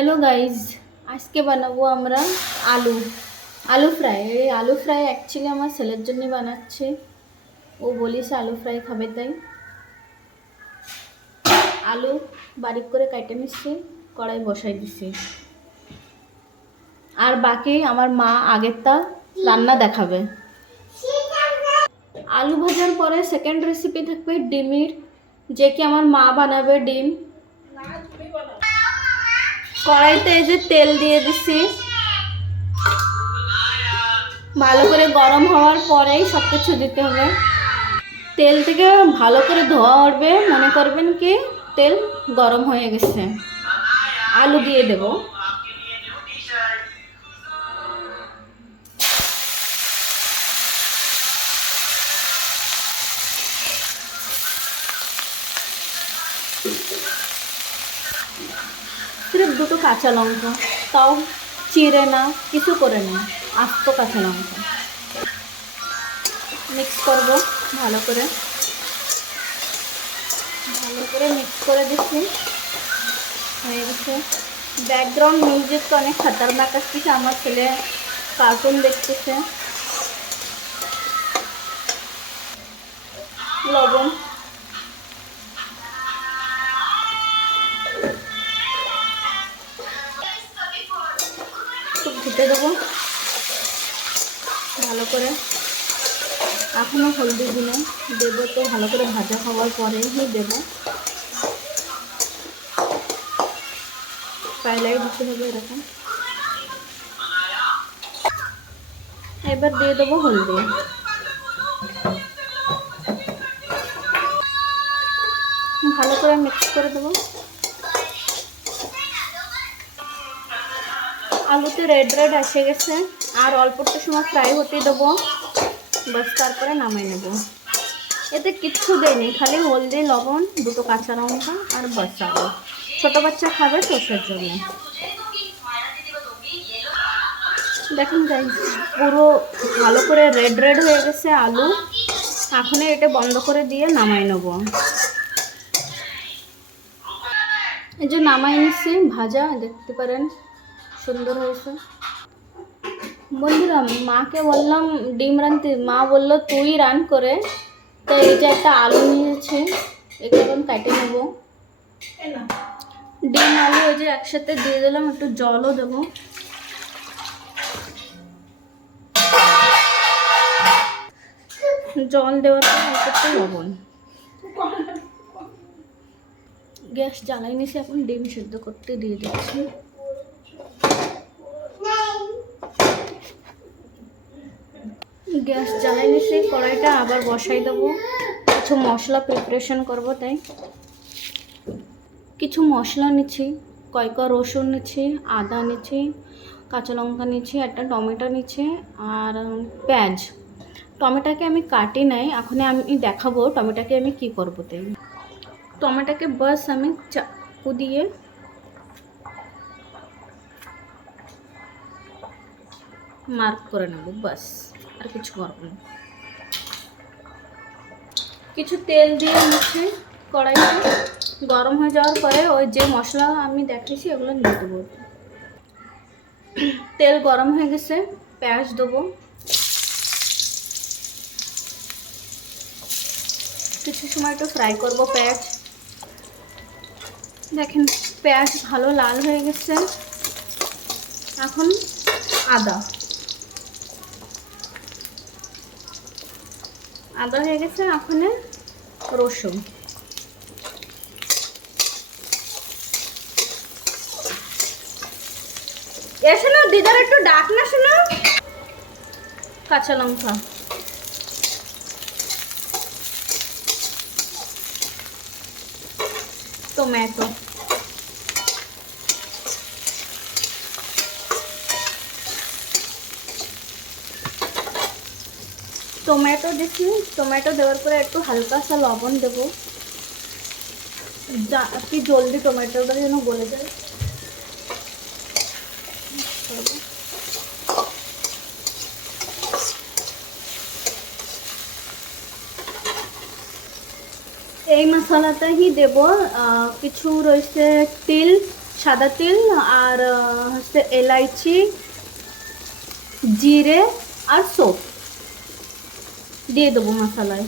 Hello guys, আজকে বানাবো আমরা আলু আলু ফ্রাই। এই আলু ফ্রাই অ্যাকচুয়ালি আমার ছেলের জন্য বানাচ্ছি। ও বলিস আলু ফ্রাই খাবে, তাই আলু বারিক করে কাটে নিচ্ছি, কড়াই বসাই দিছি। আর বাকি আমার মা আগেরটা রান্না দেখাবে। আলু ভাজার পরে সেকেন্ড রেসিপি থাকবে ডিমের, যে কি আমার মা বানাবে ডিম। কড়াইতে এই যে তেল দিয়ে দিছি, ভালো করে গরম হওয়ার পরেই সব কিছু দিতে হবে। তেল থেকে ভালো করে ধোয়া উঠবে, মনে করবেন কি তেল গরম হয়ে গেছে। আলু দিয়ে দেব। সির্ফ দুটো কাঁচা লঙ্কা, তাও চিড়ে না, কিছু করে না, আস্ত কাঁচা লঙ্কা। মিক্স করব ভালো করে, মিক্স করে দিচ্ছি। হয়ে গেছে। ব্যাকগ্রাউন্ড মিউজিক তো অনেক খতরনাক আসতেছে, আমার ছেলে কার্টুন দেখতেছে। লবণ, খুব ঘুটে দেবো ভালো করে। এখনও হলদি দিলে দেবো, তো ভালো করে ভাজা হওয়ার পরেই দেবো। পাইলাই দিতে হবে এরকম। এবার দিয়ে দেবো হলদি। ভালো করে মিক্স করে দেবো। আলুতে রেড রেড এসে গেছে, আর অল্প একটু সময় ফ্রাই হতে দেবো, বাস তারপরে নামাই নেব। এতে কিচ্ছু দেয়নি, খালি হলদি, লবণ, দুটো কাঁচা লঙ্কা আর বাস। আলু ছোটো বাচ্চা খাবে তো সেজন্য। দেখুন গাইস, পুরো ভালো করে রেড রেড হয়ে গেছে আলু। এখন এটা বন্ধ করে দিয়ে নামাই নেব। এই যে নামাই নিচ্ছি ভাজা, দেখতে পারেন সুন্দর হয়েছে। বন্ধুরা, মাকে বললাম ডিম রাঁধতে, মা বললো তুই রান করে। তো এই যে একটা আলু নিয়েছি, এগুলো এখন কাটে নেব। ডিম আলু ওই যে একসাথে দিয়ে দিলাম, একটু জলও দেবো। জল দেওয়ার পর একটু লবণ। গ্যাস জ্বালাই নিয়েছি, এখন ডিম সিদ্ধ করতে দিয়ে দিচ্ছি। গ্যাস জ্বালাই নিয়েছি, কড়াইটা আবার বসাই দেবো। কিছু মশলা প্রিপারেশন করব, তাই কিছু মশলা নিচ্ছি। কয়েক রসুন নিচ্ছি, আদা নিচ্ছি, কাঁচা লঙ্কা নিচ্ছি, একটা টমেটো নিচ্ছি, আর পেঁয়াজ। টমেটোকে আমি কাটি নাই, এখন আমি দেখাবো টমেটোকে আমি কি করবো। তাই টমেটোকে বাস আমি চাকু দিয়ে মার্ক করে নেব, বাস আর কিছু করবো না। কিছু তেল দিয়ে নিচ্ছি, কড়াইতে গরম হয়ে যাওয়ার পরে ওই যে মশলা আমি দেখাইছি এগুলো দিয়ে দেবো। তেল গরম হয়ে গেছে, পেঁয়াজ দেবো। কিছু সময় একটু ফ্রাই করবো পেঁয়াজ। দেখেন পেঁয়াজ ভালো লাল হয়ে গেছে। এখন আদা হয়ে গেছে। এখন রসুন, শোনো দিদার একটু ডাক না, শোনো। কাঁচা লঙ্কা, টমেটো, টমেটো দিচ্ছি। টমেটো দেওয়ার পরে একটু হালকা সা লবণ দেবো, কি জলদি টমেটোটা যেন গলে যায়। এই মশলাটা হি দেব। কিছু রয়েছে তিল, সাদা তিল আর হচ্ছে এলাইচি, জিরে আর সৌফ দিয়ে দেবো মশলায়।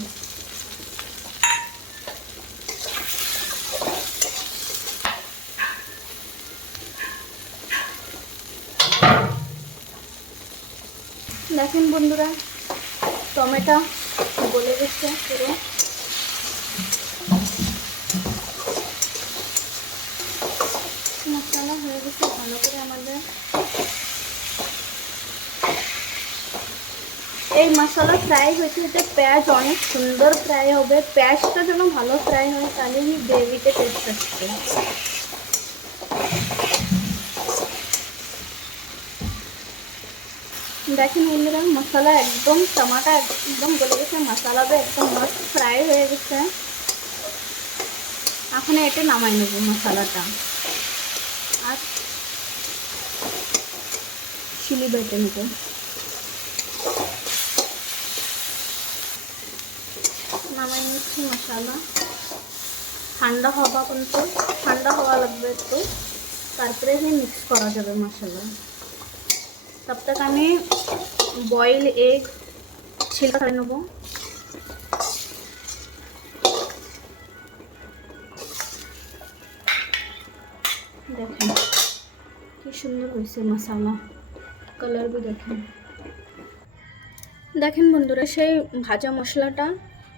দেখেন বন্ধুরা, টমেটো গলে গেছে পুরো। মশলা হয়ে গেছে ভালো করে আমাদের। এই মশলা ফ্রাই হতে হতে পেঁয়াজ অনেক সুন্দর ফ্রাই হবে। পেঁয়াজটা যেন ভালো ফ্রাই হয়, তাহলেই গ্রেভিতে টেস্ট আসবে। দেখেন বন্ধুরা, মশলা একদম টমাটো একদম গলে গেছে, মশলাটা একদম মস্ত ফ্রাই হয়ে গেছে। এখন এটা নামাই নেব মশলাটা আর চিলি বেটে নেব। নামাই নিচ্ছি মশলা। ঠান্ডা হওয়া পর্যন্ত, ঠান্ডা হওয়া লাগবে একটু, তারপরে মিক্স করা যাবে মশলা। तब तक আমি বয়েল এগ ছিলকা করে নেব। দেখেন কি সুন্দর হয়েছে মশলা, কালার भी দেখেন। দেখেন বন্ধুরা, সেই ভাজা মশলাটা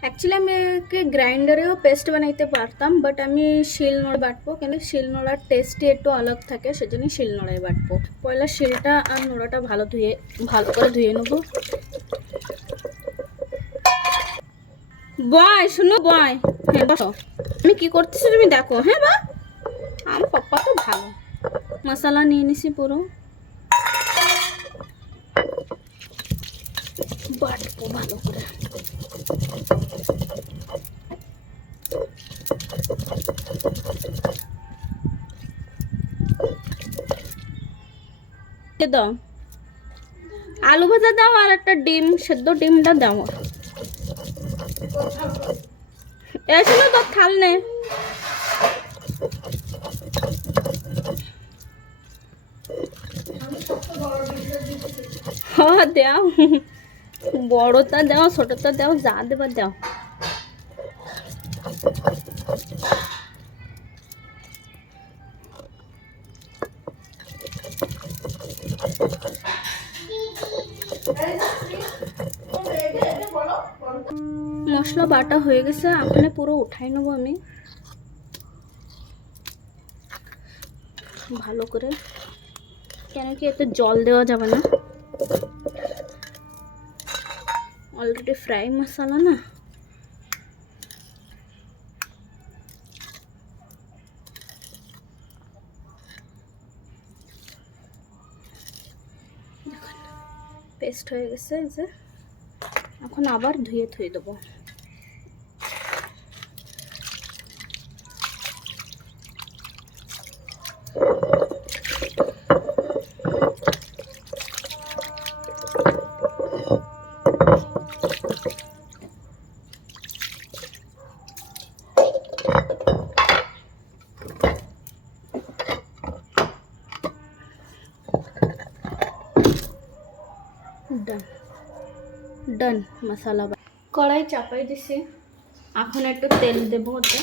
অ্যাকচুয়ালি আমি একে গ্রাইন্ডারেও পেস্ট বানাইতে পারতাম, বাট আমি শিলনোড়ায় বাটবো, কেন শিলনোড়ার টেস্টই একটু আলাগ থাকে, সেজন্য শিলনোড়ায় বাটবো। পয়লা শিলটা আর নোড়াটা ভালো করে ধুয়ে নেবো। বয় শুনো, বয়, হ্যাঁ বসো, আমি কি করতেছি তুমি দেখো। হ্যাঁ বা আমার পাপ্পা তো ভালো। মশলা নিয়ে নিছি পুরো, বাটবো ভালো করে। দাও আলু ভাজা দাও আর একটা ডিম সেদ্ধ, ডিমটা দাও। এসে তো থাল নে। হ্যাঁ দাও, বড়টা দাও ছোটটা দাও, যা দেবার দাও। মশলা বাটা হয়ে গেছে, এখন পুরো উঠাই নেবো আমি ভালো করে, কেন কি এতে জল দেওয়া যাবে না, অলরেডি ফ্রাই মশলা না। পেস্ট হয়ে গেছে যে, এখন আবার ধুয়ে দেবো। ডান মশলা কড়াই চাপাই দিছি, এখন একটু তেল দেবো ওতে।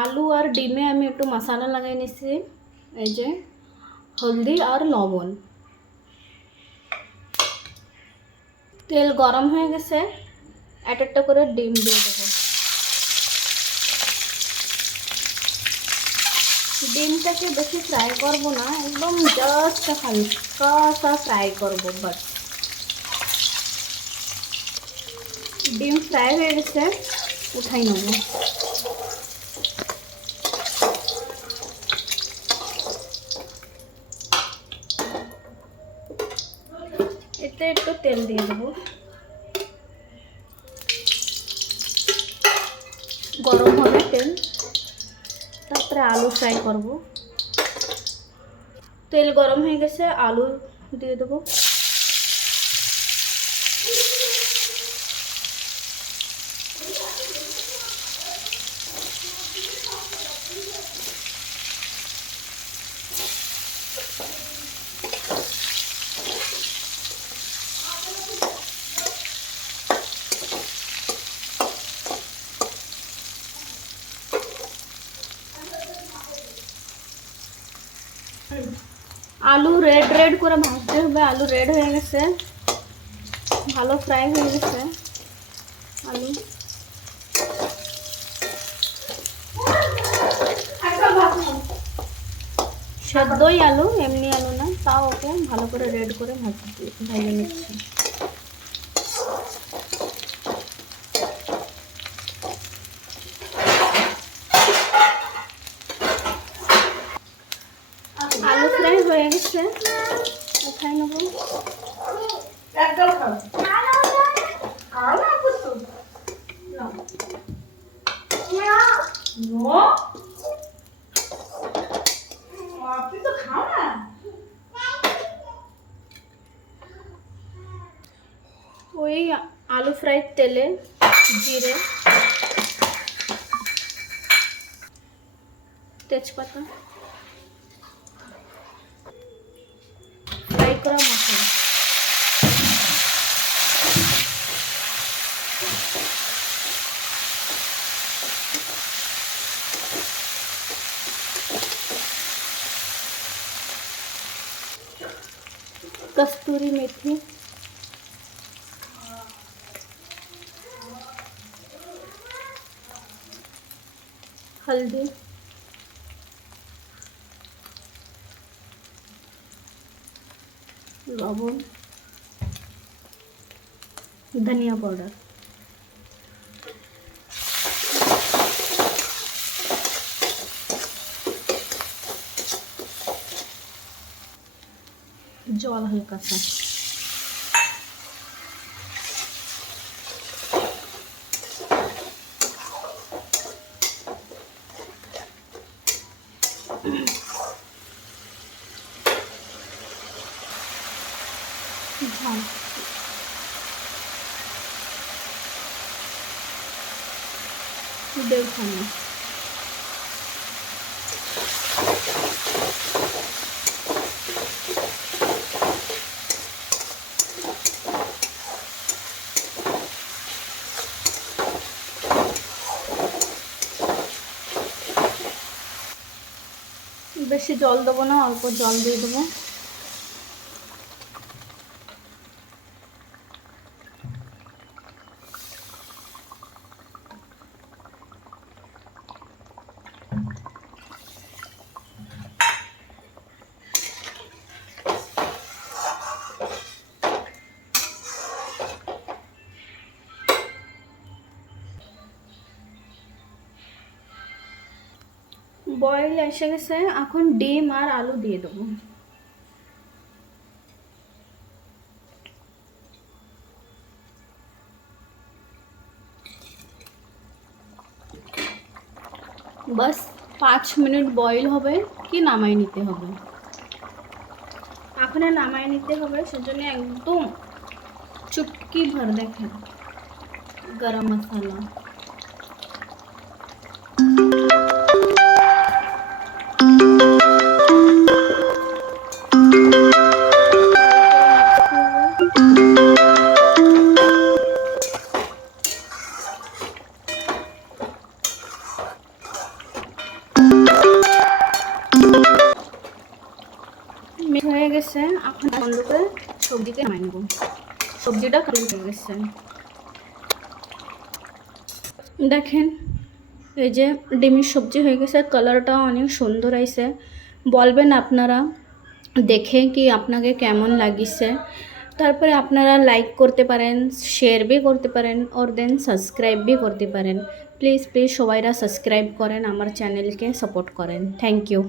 আলু আর ডিমে আমি একটু মশলা লাগাই নিছি, এই যে হলদি আর লবণ। তেল গরম হয়ে গেছে, একটা করে ডিম দিয়ে দেবো। ডিমটাকে বেশি ফ্রাই করব না, একদম জাস্ট হালকা সা ফ্রাই করব বাস। ডিম ফ্রাই হয়ে গেছে, উঠাই নেব। এতে একটু তেল দিয়ে দেবো, গরম হবে তেল, তারপরে আলু ফ্রাই করব। তেল গরম হয়ে গেছে, আলু দিয়ে দেবো। আলু রেড রেড করে ভাজতে হবে। আলু রেড হয়ে গেছে, ভালো ফ্রাই হয়ে গেছে আলু। সেদ্ধই আলু, এমনি আলু না, তাও ওকে ভালো করে রেড করে ভেজে নিচ্ছি। আলু ফ্রাই হয়ে গেছে, উঠাই নেব। ওই আলু ফ্রাই তেলে জিরে, তেজপাতা, ফ্রাই করা মশলা, कस्तूरी मेथी, हल्दी, लवण, धनिया पाउडर, जल हल्का सा, झाल, देवखाना, বেশি জল দেবো না, অল্প জল দিয়ে দেবো। বয়েল এসে গেছে, এখন ডিম আর আলু দিয়ে দেবো। বাস 5 মিনিট বয়েল হবে কি নামাই নিতে হবে। এখন নামাই নিতে হবে, সেজন্য একদম চুটকি ভর দেখেন গরম মশলা, হয়ে গেছে। এখন বন্ধ করে সবজিকে নামাই নেব। সবজিটা কালো হয়ে গেছে দেখেন, এই যে ডিমের সবজি হয়ে গেছে, কালারটাও অনেক সুন্দর আইছে। বলবেন আপনারা দেখে কি আপনাকে কেমন লাগিছে। তারপরে আপনারা লাইক করতে পারেন, শেয়ার বি করতে পারেন, और দেন সাবস্ক্রাইব বি করতে পারেন। প্লিজ প্লিজ সবাইরা সাবস্ক্রাইব করেন, আমার চ্যানেলকে সাপোর্ট করেন। Thank you.